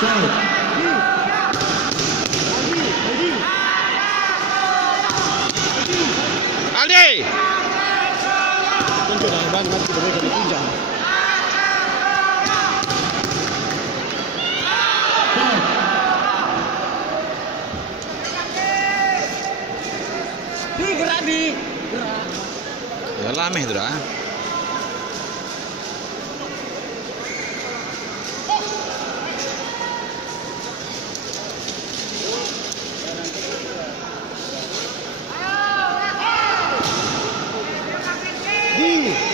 Aldi. Tunjuk dan ban mati boleh kena pinjam. Gerak di. Ya lameh tu dah. Di.